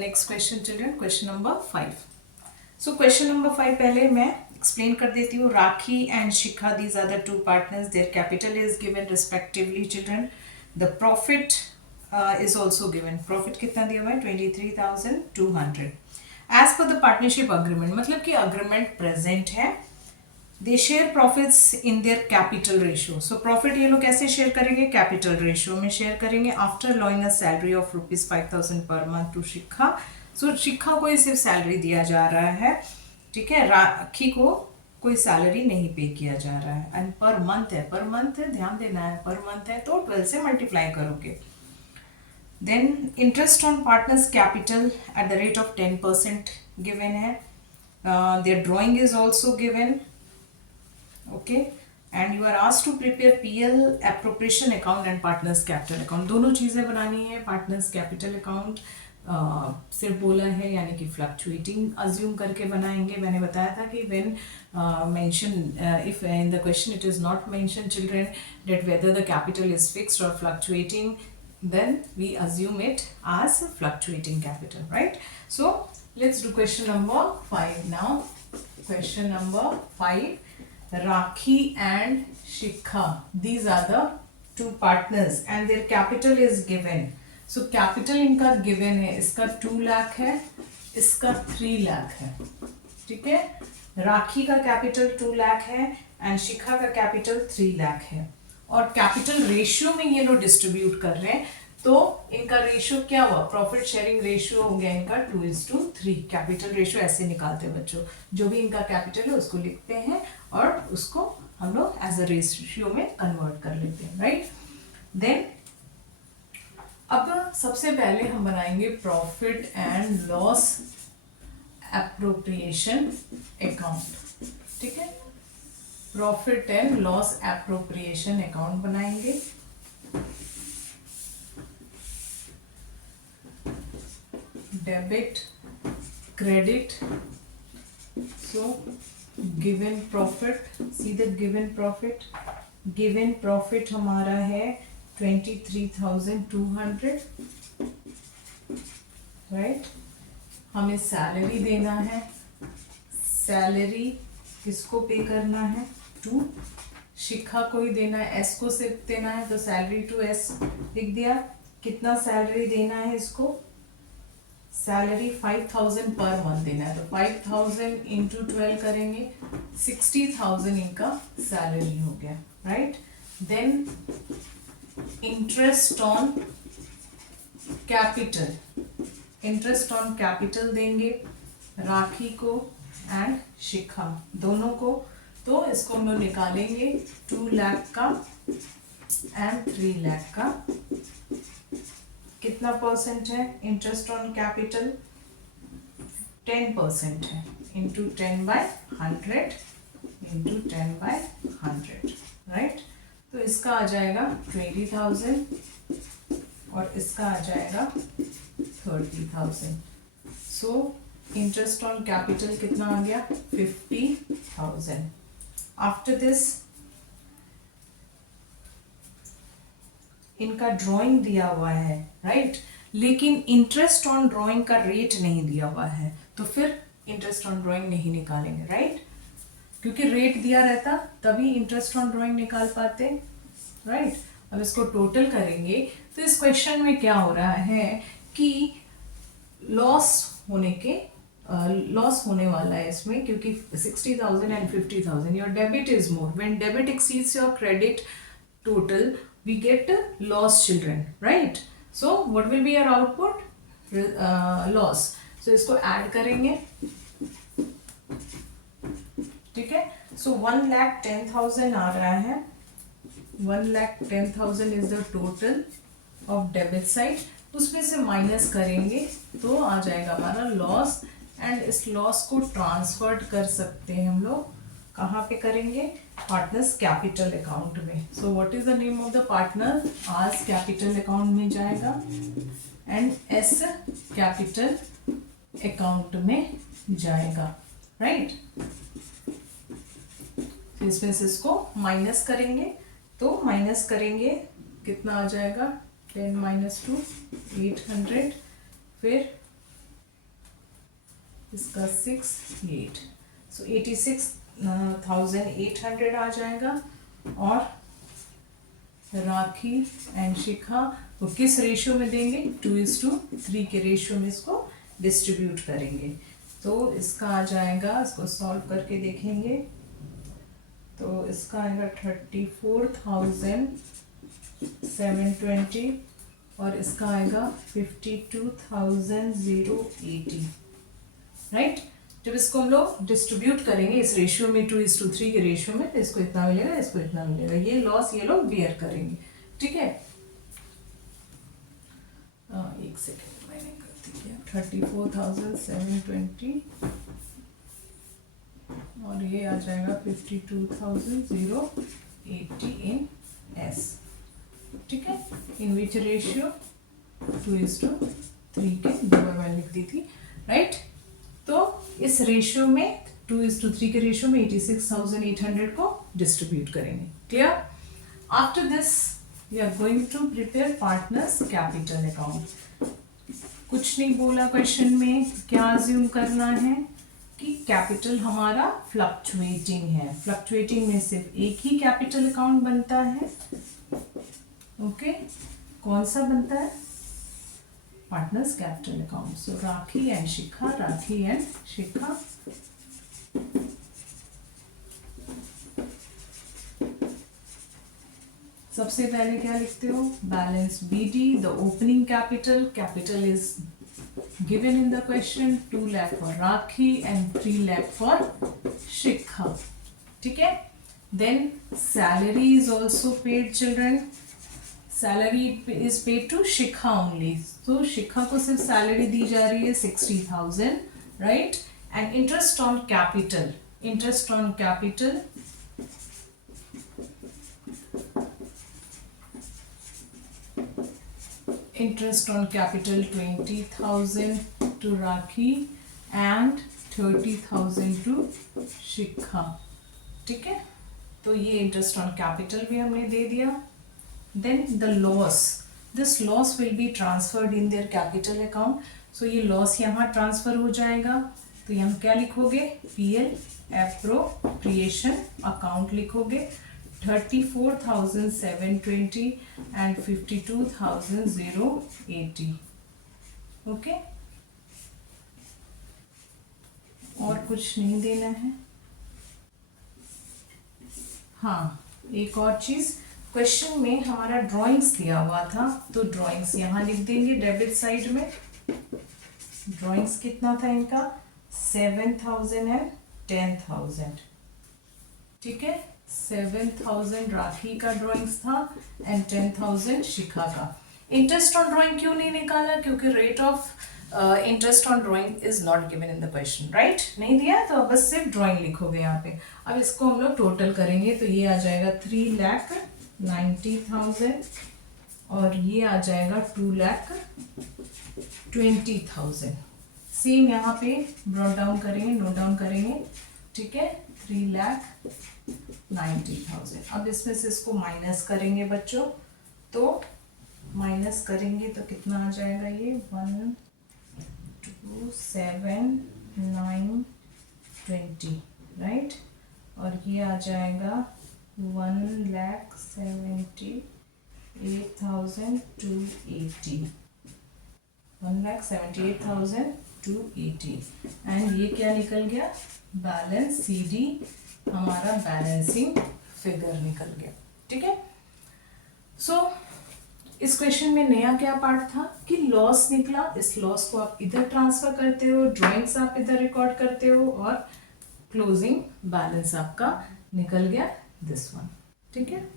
next question children, question number 5. So question number 5 पहले मैं explain कर देती हूँ. Rakhi and Shikha, these are the two partners. Their capital is given respectively children. The profit is also given. Profit कितना दिया हुआ है? 23,200. As per the partnership agreement, मतलब कि agreement present है. They share profits in their capital ratio. So profit ये लोग कैसे share करेंगे? Capital ratio में share करेंगे after allowing a salary of rupees 5,000 per month to Shikha. So शिखा को ही सिर्फ सैलरी दिया जा रहा है, ठीक है. राखी को कोई सैलरी नहीं पे किया जा रहा है. एंड पर मंथ है, ध्यान देना है, पर मंथ है तो 12 से मल्टीप्लाई करोगे. Then interest on partners capital at the rate of 10% given है. Their drawing is also given. Okay, and you are asked to prepare PL appropriation account and partners capital account. दोनों चीज़ें बनानी है. Partners capital account सिर्फ बोला है यानी कि फ्लक्चुएटिंग अज्यूम करके बनाएंगे. मैंने बताया था कि when mention if in the question it is not mention children that whether the capital is fixed और fluctuating, then we assume it as fluctuating capital, right? So let's do question number 5 now. Question number 5, Rakhi and Shikha, these are the two partners and their capital is given. So capital इनका given है. इसका 2 लाख है, इसका 3 लाख है, ठीक है. राखी का capital 2 lakh है एंड शिखा का कैपिटल 3 लाख है. और कैपिटल रेशियो में ये लोग डिस्ट्रीब्यूट कर रहे हैं तो इनका रेशियो क्या हुआ? प्रॉफिट शेयरिंग रेशियो हो गया इनका 2:3. कैपिटल रेशियो ऐसे निकालते हैं बच्चों. जो भी इनका कैपिटल है उसको लिखते हैं और उसको हम लोग एज अ रेशियो में कन्वर्ट कर लेते हैं, राइट. देन अब सबसे पहले हम बनाएंगे profit and loss appropriation account, ठीक है. Profit and loss appropriation account बनाएंगे. Debit credit. So given profit, see the given profit. Given profit हमारा है 23,200, राइट. हमें सैलरी देना है. सैलरी किसको पे करना है? टू शिखा को ही देना है. एस को सिर्फ देना है तो सैलरी टू एस लिख दिया. कितना सैलरी देना है इसको? सैलरी 5,000 पर मंथ देना है तो 5,000 इंटू 12 करेंगे. 60,000 इनका सैलरी हो गया, right. Then interest on capital. Interest on capital देंगे राखी को एंड शिखा दोनों को. तो इसको हम लोग निकालेंगे 2 लाख का एंड 3 लाख का. कितना परसेंट है इंटरेस्ट ऑन कैपिटल? 10% है. Into 10/100 into 10/100, right. तो इसका आ जाएगा 20,000 और इसका आ जाएगा 30,000. सो इंटरेस्ट ऑन कैपिटल कितना आ गया? 50,000. आफ्टर दिस इनका ड्राइंग दिया हुआ है, राइट. लेकिन इंटरेस्ट ऑन ड्राइंग का रेट नहीं दिया हुआ है तो फिर इंटरेस्ट ऑन ड्राइंग नहीं निकालेंगे, राइट. क्योंकि रेट दिया रहता तभी इंटरेस्ट ऑन ड्राइंग निकाल पाते, राइट. अब इसको टोटल करेंगे तो इस क्वेश्चन में क्या हो रहा है कि लॉस होने वाला है इसमें क्योंकि 60,000 and 50,000. Your debit is more. When debit exceeds your credit total we get loss children, right. So what will be your output? Loss. So इसको add करेंगे, ठीक है. So 1,10,000 आ रहा है. 1,10,000 is the total of debit side. उसमें से minus करेंगे तो आ जाएगा हमारा लॉस. एंड इस लॉस को ट्रांसफर कर सकते हैं हम लोग. कहाँ पे करेंगे? पार्टनर्स कैपिटल अकाउंट में. So what is the name of the partner? आज कैपिटल अकाउंट में जाएगा एंड एस कैपिटल अकाउंट में जाएगा, राइट. इसमें से इसको माइनस करेंगे तो माइनस करेंगे कितना आ जाएगा? 10 - 2 800. फिर इसका 6, ये 8, सो 86,800 आ जाएगा। और राखी एंड शिखा वो किस रेशियो में देंगे? 2:3 के रेशियो में इसको डिस्ट्रीब्यूट करेंगे। तो इसका आ जाएगा, इसको सॉल्व करके देखेंगे तो इसका आएगा 34,720 और इसका आएगा 52,080, राइट। जब इसको हम लोग डिस्ट्रीब्यूट करेंगे इस रेशियो में 2:3 के रेशियो में, तो इसको इतना मिलेगा, इसको इतना मिलेगा। ये लॉस ये लोग बियर करेंगे, ठीक है। एक सेकेंड मैंने गलती किया, 34,720 और ये आ जाएगा 52,080 इन एस, ठीक है। इन विच रेशियो 2:3 के दो मैंने लिख दी थी, राइट। तो इस रेशियो में 2:3 के रेशियो में 86,800 को डिस्ट्रीब्यूट करेंगे, clear. After this we are going to prepare partners capital account. कुछ नहीं बोला क्वेश्चन में, क्या अज्यूम करना है कि कैपिटल हमारा फ्लक्चुएटिंग है। फ्लक्चुएटिंग में सिर्फ एक ही कैपिटल अकाउंट बनता है, ओके। कौन सा बनता है? Partners capital account. So Rakhi and Shikha, Rakhi and Shikha. सबसे पहले क्या लिखते हो? Balance BD, the opening capital, capital is given in the question, 2 lakh for Rakhi and 3 lakh for Shikha, ठीक है। Then salary is also paid, children. Salary is paid to Shikha only. So Shikha को सिर्फ salary दी जा रही है 60,000, right? And interest on capital, interest on capital interest on capital 20,000 to Rakhi and 30,000 to Shikha, ठीक है। तो ये interest on capital भी हमने दे दिया। Then the loss, this loss will be transferred in their capital account. So ये loss यहाँ ट्रांसफर हो जाएगा, तो यहाँ क्या लिखोगे? PL एप्रोप्रिएशन अकाउंट लिखोगे। 34,720 and 52,080, ओके। और कुछ नहीं देना है। हाँ, एक और चीज, क्वेश्चन में हमारा ड्राइंग्स दिया हुआ था, तो ड्राइंग्स यहाँ लिख देंगे डेबिट साइड में। ड्राइंग्स कितना था इनका? 7,000 एंड 10,000, ठीक है। 7,000 राखी का ड्राइंग्स था एंड 10,000 शिखा का। इंटरेस्ट ऑन ड्राइंग क्यों नहीं निकाला? क्योंकि rate of interest on drawing is not given in the question, right. नहीं दिया तो अब बस सिर्फ ड्राइंग लिखोगे यहाँ पे। अब इसको हम लोग टोटल करेंगे तो ये आ जाएगा 3,90,000 और ये आ जाएगा 2,20,000। सेम यहाँ पे ब्रॉट डाउन करेंगे, नोट डाउन करेंगे, ठीक है। 3,90,000। अब इसमें से इसको माइनस करेंगे बच्चों, तो माइनस करेंगे तो कितना आ जाएगा? ये 1,2,7,920, राइट। और ये आ जाएगा 1,78,280, 1,78,280। एंड ये क्या निकल गया? बैलेंस CD, हमारा बैलेंसिंग फिगर निकल गया, ठीक है। सो इस क्वेश्चन में नया क्या पार्ट था कि लॉस निकला। इस लॉस को आप इधर ट्रांसफर करते हो, ड्राइंग्स आप इधर रिकॉर्ड करते हो और क्लोजिंग बैलेंस आपका निकल गया दिस वन, ठीक है।